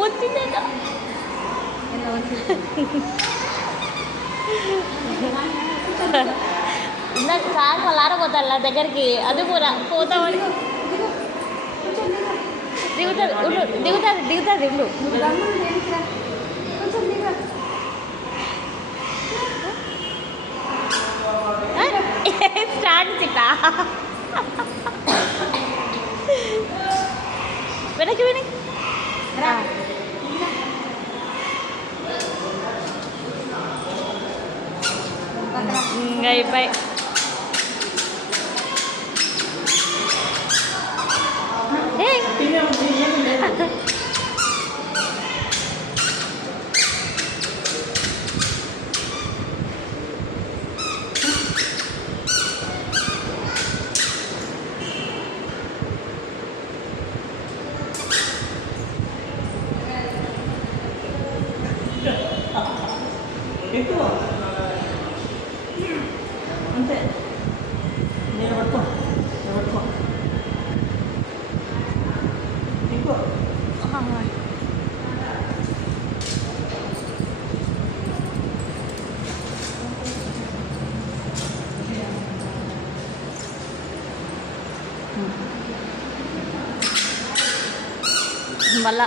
వచ్చిందేగా ఇందాక సార్ వాళ్ళ ఆడపోతాడు నా దగ్గరికి అది కూడా పోతామని దిగుతుంది ఉండు దిగుతుంది ఉండు స్టార్ట్ చిట్టా వెనక్కి వెనక్కి ఇంకా అయిపోయి ఎక్కువ అంతే నేను పట్టుకో ఎక్కువ మళ్ళా